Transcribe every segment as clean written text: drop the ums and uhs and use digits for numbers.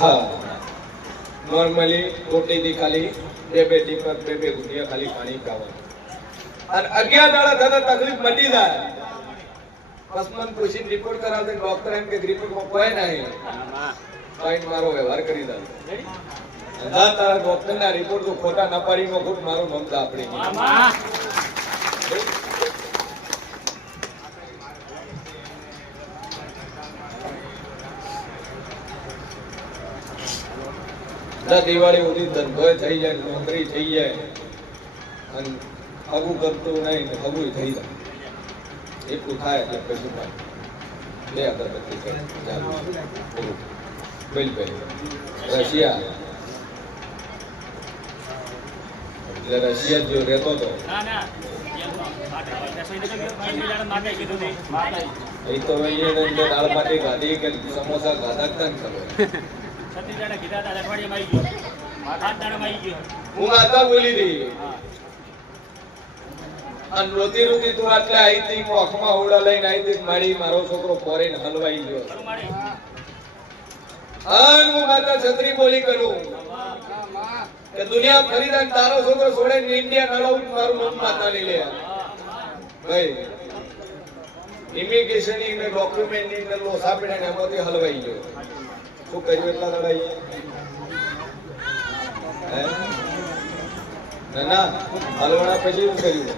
હા નોર્મલી રોટીથી ખાલી બે ટીપક બે ગુટિયા ખાલી પાણી ખાવાનું અને 11 દાડા થતા તકલીફ મટી જાય બસ મન પૂછીને રિપોર્ટ કરાવશે ડોક્ટર એમ કે રિપોર્ટમાં કોઈ નહીં પાઈન્ટ મારો વ્યવહાર કરી દે જા તારા ડોક્ટરના રિપોર્ટ તો ખોટા ના પાડીમાં ખોટ મારો મમતા આપણી દિવાળી સુધી ધંધો થઈ જાય નોકરી થઈ જાય અને હગું કરતું નહીં ને હગું થઈ જાય એટલું થાય એટલે પછી બે અગરબત્તી રશિયા એટલે રશિયા જો રહેતો હતો એ તો દાળ માટે ગાધી કે સમોસા ગાધા જ હું માતા બોલી હતી અને રોતી રોતી તું આટલે આવી હતી હું આંખમાં હોડા લઈને આવી હતી મારી મારો છોકરો ફોરેન હલવાઈ ગયો અને હું માતા છત્રી બોલી કરું કે દુનિયા ફરીદાન તારો છોકરો છોડે ઇન્ડિયા નળાવું મારું નામ માતા લઈ લે ભાઈ ઇમિગ્રેશન ની ડોક્યુમેન્ટ ની અંદર લોસા પડ્યા ને એમાંથી હલવાઈ ગયો શું કર્યું એટલા લડાઈ ના હલવાના પછી શું કર્યું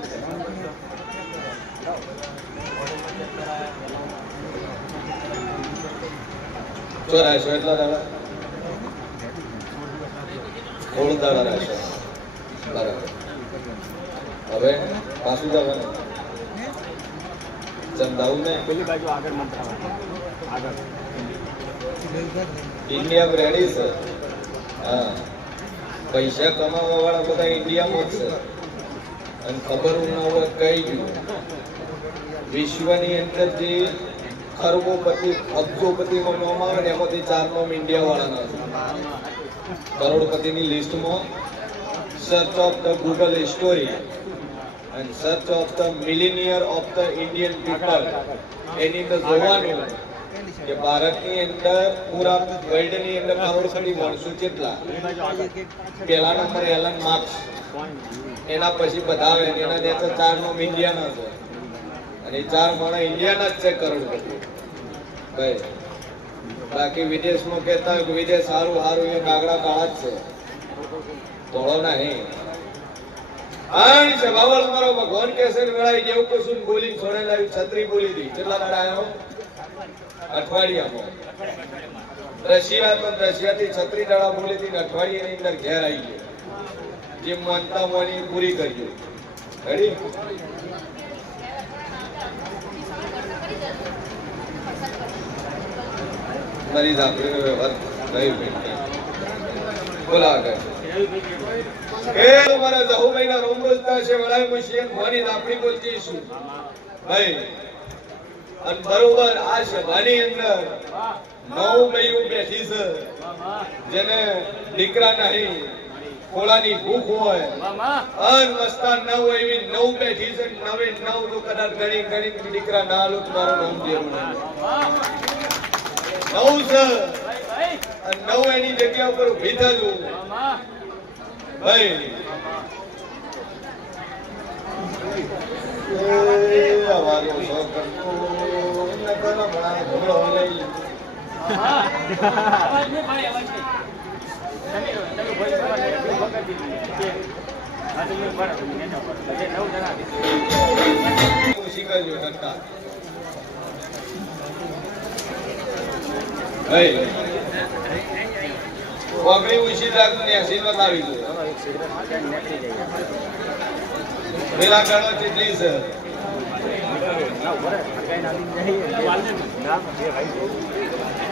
ચોરાશો એટલા દાડા 16 દાડા રહેશો બરાબર હવે પાછું જવાનું ચંદાવું ને પેલી બાજુ આગળ આગળ ઇન્ડિયા રેડી છે હા પૈસા કમાવા વાળા બધા ઇન્ડિયામાં જ છે અને ખબર ના હોય કઈ ગયું વિશ્વની અંદર જે ખરબોપતિ અબજોપતિ નો નામ આવે ને એમાંથી 4 નામ ઇન્ડિયા વાળાના છે કરોડપતિની લિસ્ટમાં search of the Google history and search of the millionaire of the Indian people એની અંદર જોવાનું કે ભારતની અંદર પૂરા વર્લ્ડની અંદર કરોડપતિ માણસો કેટલા પહેલા નંબર એલન માર્ક્સ એના પછી બધા આવે એના ત્યાં 4 નામ ઇન્ડિયાના છે અને 4 માણસ ઇન્ડિયાના જ છે કરોડપતિ ભાઈ બાકી વિદેશમાં કહેતા હોય કે વિદેશ સારું સારું એ કાગડા કાળા જ છે તોળો નહીં આઈ છે બાવળ મારો ભગવાન કેસર વેળાઈ જેવું કશું બોલી છોડેલા છત્રી બોલી દી કેટલા દાડા આવ્યો અઠવાડિયામાં રશિયાથી 36 દાડા બોલી હતી અઠવાડિયાની અંદર ઘેર આવી ગયો જે માનતા મોની પૂરી કરી રેડી મરી જાપડીનો વ્યવહાર થયું બોલા ગયો એ તમારા જહુભાઈના રોમરોજતા છે વળાઈ મુશિયન મોની આપણી બોલતી છું ભાઈ અને બરોબર આ સભાની અંદર 9 મહિનો બેઠી છે જેને દીકરા નહીં ખોળાની ભૂખ હોય અન મસ્તા 9 એવી 9 બેઠી છે 9 તો કદાચ ગણી દીકરા ના આલો તમારું નામ દેવું 9 છે અને 9 એની જગ્યા ઉપર ઉભી થજો ભાઈ આવાજો શોખ કરતો ન કરો બડા ઘોડો લઈ આવાજ ને ભાઈ આવાજ ને તમે ભાઈ ભગતી કે આ તો મેં બરાબર મેને પર એટલે 9 જણા શીખજો ટટ્ટા ભાઈ વાગડી ઉછી રાખને આશીર્વાદ આવી ગયો પેલા ગાડો કેટલી છે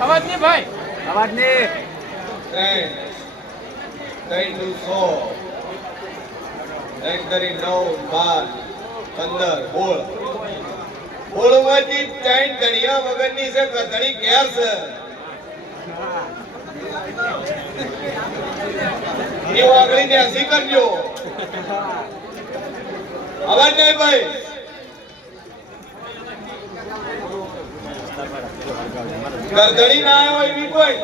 અવાજ ને ભાઈ અવાજ ને 3 2 100 1 કરી 9 12 15 બોલ બોલવાથી 3 ઘડિયા વગરની છે ઘડી ઘેર છે એ વાગડી ને હસી કરજો અવાજ નહીં ભાઈ ગરદડી ના આવ્યો એવી કોઈ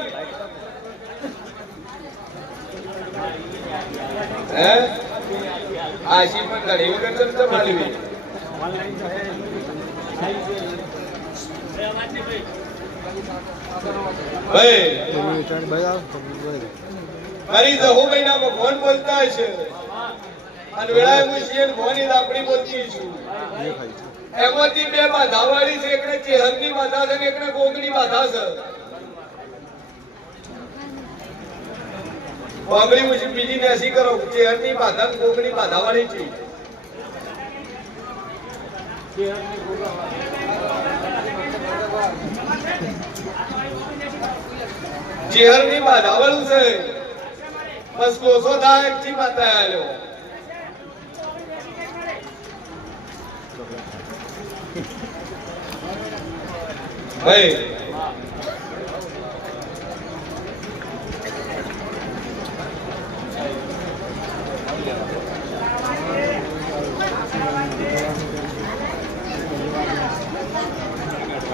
હે આશી પણ ઘણી વખત ચમચમ માલવી ભાઈ મારી દહો મહિનામાં ફોન બોલતા હશે અને વેળાએ હું છીએ ફોની આપણી બોલતી છું એમાંથી બે બાધાવાળી છે એકને ચેહરની બાધા છે ને એકને ગોગની બાધા છે ગોગની મુજી બીજી નેસી કરો ચેહરની બાધા ને ગોગની બાધાવાળી છે ચેહરની બાધાવાળું છે બસ કોસો થાય એકથી માતા આલ્યો ભાઈ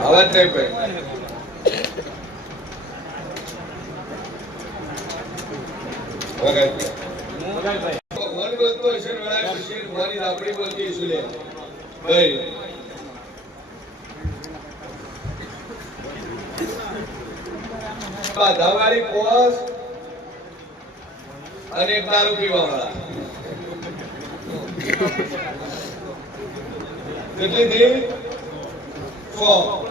અવાજ નહીં ભાઈ ભગવાન બોલતો હશે વેળા ખુશી ભગવાનની આપણી બોલતી હશું લે ભાઈ બાધાવાળી પોસ અને એક દારૂ પીવા વાળા કેટલી થી 100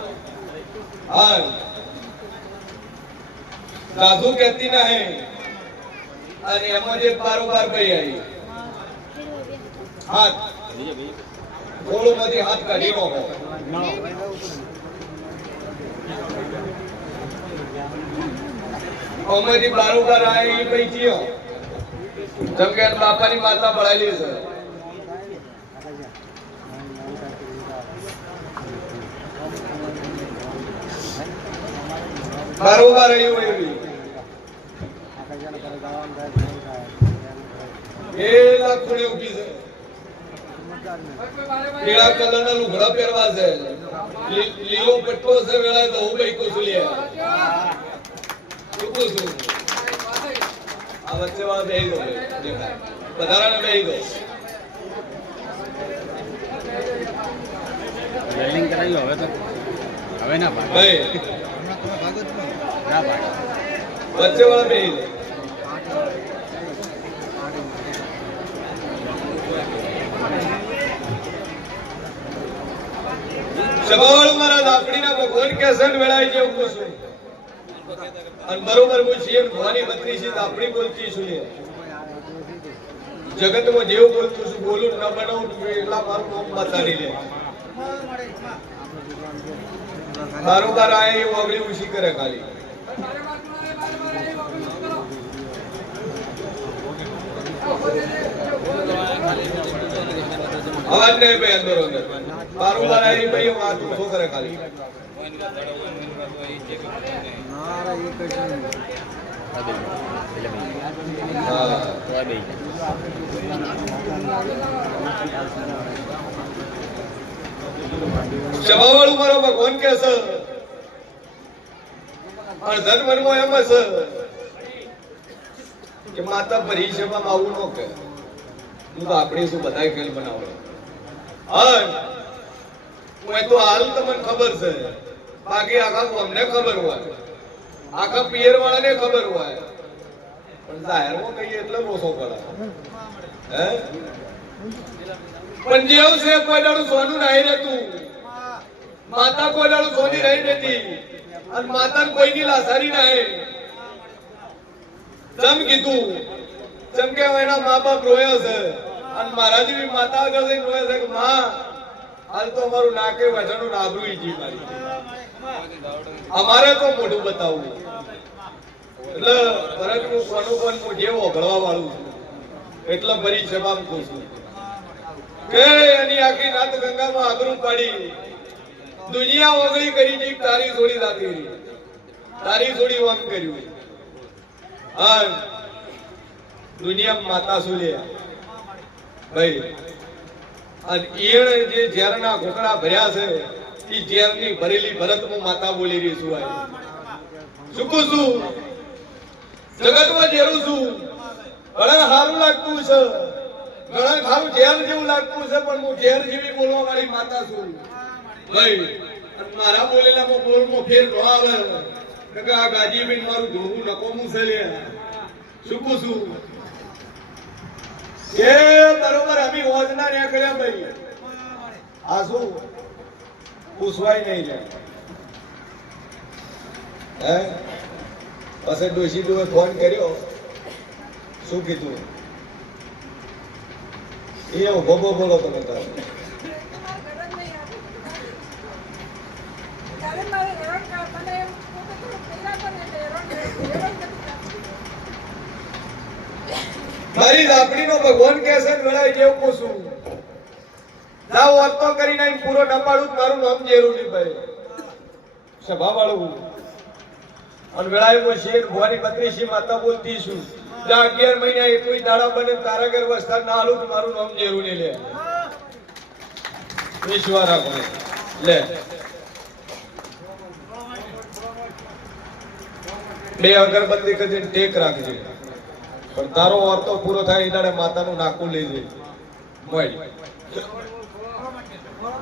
સાધુ કહેતી નહીં અને એમાં જે બારોબાર ભાઈ આવી હાથ ગોળમાંથી હાથ કાઢી નો અમેથી બારોબાર આવી એ ભાઈ થયો જેમ કે બાપાની માતા ભળાયેલી છે બારોબાર આવ્યું એવી એ લાખોને ઉભી છે પીળા કલરના લુગડા પહેરવા છે લીલો પટ્ટો છે વેળા તો હું ભાઈ કોસુલિયા શું છું આ વચ્ચે વાળા બેહી દો દેખાય વધારાને બેહી દો વેલ્ડિંગ કરાવી લો હવે તો હવે ના ભાગ ભાઈ ના ભાગ વચ્ચે વાળા બેહી દો સવાળ મારા દાપડીના ભગવાન કેસન વેળાઈ જેવું પૂછું અને બરોબર હું છીએ ભવાની બત્રી છે દાપડી બોલતી છું જગતમાં જેવું બોલતું છું બોલું ન બનાવું એટલા મારું નામ બતાડી લે બારોબાર આયા એવું આગળ ઉછી કરે ખાલી અવાજ નહીં ભાઈ અંદર અંદર બારોબાર આયા ભાઈ વાત ઉછો કરે ખાલી સભાવાળું મારો ભગવાન કે છે અર્ધન મનમાં એમ છે કે માતા પરીક્ષામાં આવું ન કે હું તો આપણે શું બધા ખેલ બનાવો હું તો હાલ તમને ખબર છે બાકી આખા અમને ખબર હોય આખા પિયર વાળાને ખબર હોય પણ જાહેરમાં કહીએ એટલે રોસો પડે હે પણ જેવું છે કોઈ દાડું સોનું નહીં રહેતું માતા કોઈ દાડું સોની રહી નથી અને માતા કોઈની લાસારી નહીં જમ કીધું જેમ કે એના મા બાપ રોયા છે અને મારા જેવી માતા આગળ જઈને રોયા છે કે માં હાલ તો અમારું નાકે વજનનું નાબરું જી મારી અમારે તો મોઢું બતાવવું એટલે ભરત હું કોનું પણ હું જેવો ઓગળવા વાળું છું એટલે ભરી જવાબ કહું છું કે એની આખી રાત ગંગામાં આબરૂ પાડી દુનિયા ઓગળી કરી જી તારી જોડી રાખી તારી જોડી વામ કર્યું હા દુનિયા માતા સુલ્યા ભાઈ અને ઈણ જે ઝેરના ઘોકડા ભર્યા છે એ ઝેરની ભરેલી ભરતમાં માતા બોલી રહી છું શું કહું છું જગતમાં ઝેરું છું ઘણા સારું લાગતું છે, ઘણા સારું ઝેર જેવું લાગતું છે, પણ હું ઝેર જેવી બોલવા વાળી માતા છું ભાઈ. અને મારા બોલેલામાં બોલમાં ફેર ન આવે કે આ ગાજીબેન મારું ધોવું નકોમું છે લે શું કહું છું એ બરોબર અમે ઓજના ને કર્યા ભાઈ આ શું પૂછવાય નહીં લે હે પછી ડોશી ડોએ ફોન કર્યો શું કીધું એ ઉભો બોલો તમે તારે મારી લાપડીનો ભગવાન કહે છે વેળાએ જેવું પૂછું જાવ વાતો કરી નાઈ પૂરો નપાડું મારું નામ જેરુની ભાઈ સભા વાળું અને વેળાએ હું શેર ભવાની 32 માતા બોલતી છું જા 11 મહિના એકવી દાડા બને તારા ઘર વસ્તા ના હાલું મારું નામ જેરુની લે વિશ્વાસ રાખો લે બે અગરબત્તી કરીને ટેક રાખજે પણ તારો વાર્તો પૂરો થાય એટલે માતાનું નાકું લઈ જઈ મોય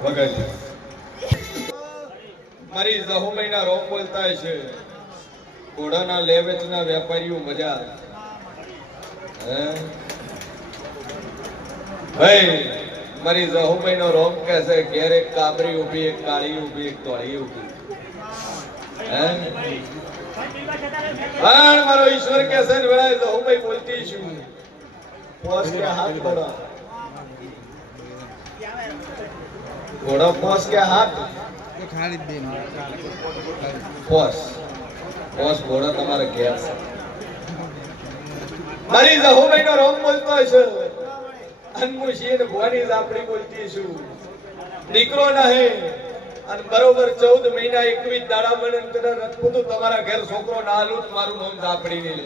વગર મારી જહુમૈના રોમ બોલતા છે ઘોડાના લે વેચના વેપારીઓ મજા ભાઈ મારી જહુમૈનો રોમ કહે છે ઘેર એક કાબરી ઊભી એક કાળી ઊભી એક ધોળી ઊભી પણ મારો ઈશ્વર કે છે વેળાએ તો હું ભાઈ બોલતી છું પોસ કે હાથ ઘોડા ઘોડા પોસ કે હાથ પોસ પોસ ઘોડા તમારે ઘેર છે મારી જહુભાઈ નો રોમ બોલતો છે અનમુશી ને ભવાની આપણી બોલતી છું દીકરો નહે અને બરોબર 14 મહિના 21 દાડા બને તને રખપૂતું તમારા ઘર છોકરો ના હાલું મારું નામ ઝાપડી ની લે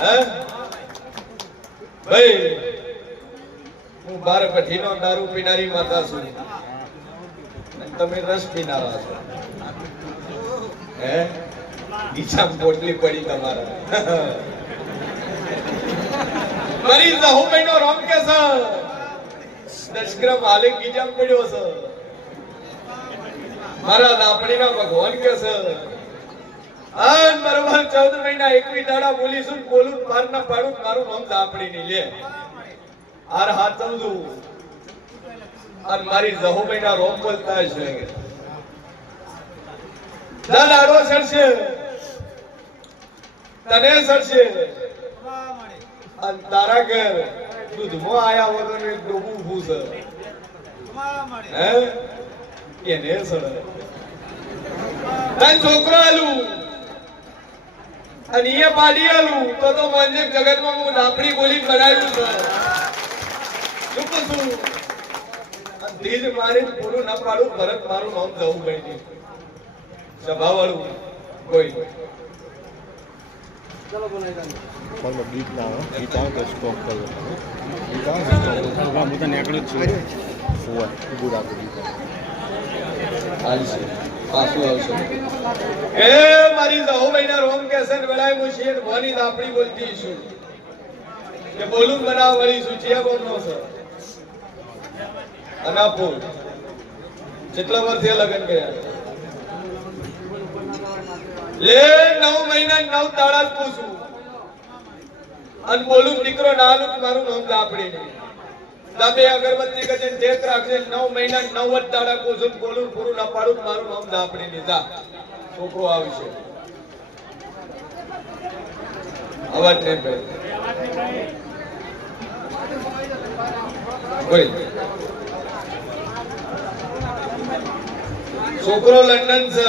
હે ભાઈ હું 12 પઠીનો દારૂ પીનારી માતા છું અને તમે રસ પીનારા છો હે ઈચ્છા પોટલી પડી તમારા મારી જહુભાઈ નો રોમ કે છે 10 ગ્રામ હાલે ગીજામ પડ્યો છે મારા લાપડીના ભગવાન કે છે આન બરોબર 14 મહિના 21 દાડા બોલીશું બોલું પાર ના પાડું મારું નામ લાપડી ની લે આર હાથ સમજુ અને મારી જહુભાઈના રોમ બોલતા છે દાડો સરશે તને સરશે અને તારા ઘર દૂધમાં આયા વગર એક ડોબું ફૂસ હે એને સડે તન છોકરો આલું અને એ પાડી આલું તો મને જગતમાં હું લાપડી બોલી બનાવ્યું છે શું કહું ધીજ મારી પૂરું ના પાડું ભરત મારું નામ જવું ભાઈ સભા વાળું કોઈ ચલો બોલાય પણ ગીત ના આવે ગીત આવે તો સ્ટોપ કરવો ગીત આવે તો હું તો નીકળ્યું જ છું હોય ઊભું રાખું ગીત પાછું આવશે એ મારી જહુભાઈના રોમ કે છે ને વેળાએ હું શેર ભવાની લાપડી બોલતી છું કે બોલું બનાવ વળી છું છે બોલનો છે અનાપુર કેટલા વર્ષે લગન ગયા લે 9 મહિના 9 દાડા પૂછું અને બોલું દીકરો નાનું મારું નામ લાપડી દાબે અગરબત્તી કરીને ટેક રાખજે 9 મહિના 9 દાડા પૂછું બોલું પૂરું ના પાડું મારું નામ લાપડી ની જા છોકરો આવશે અવાજ નહીં ભાઈ છોકરો લંડન છે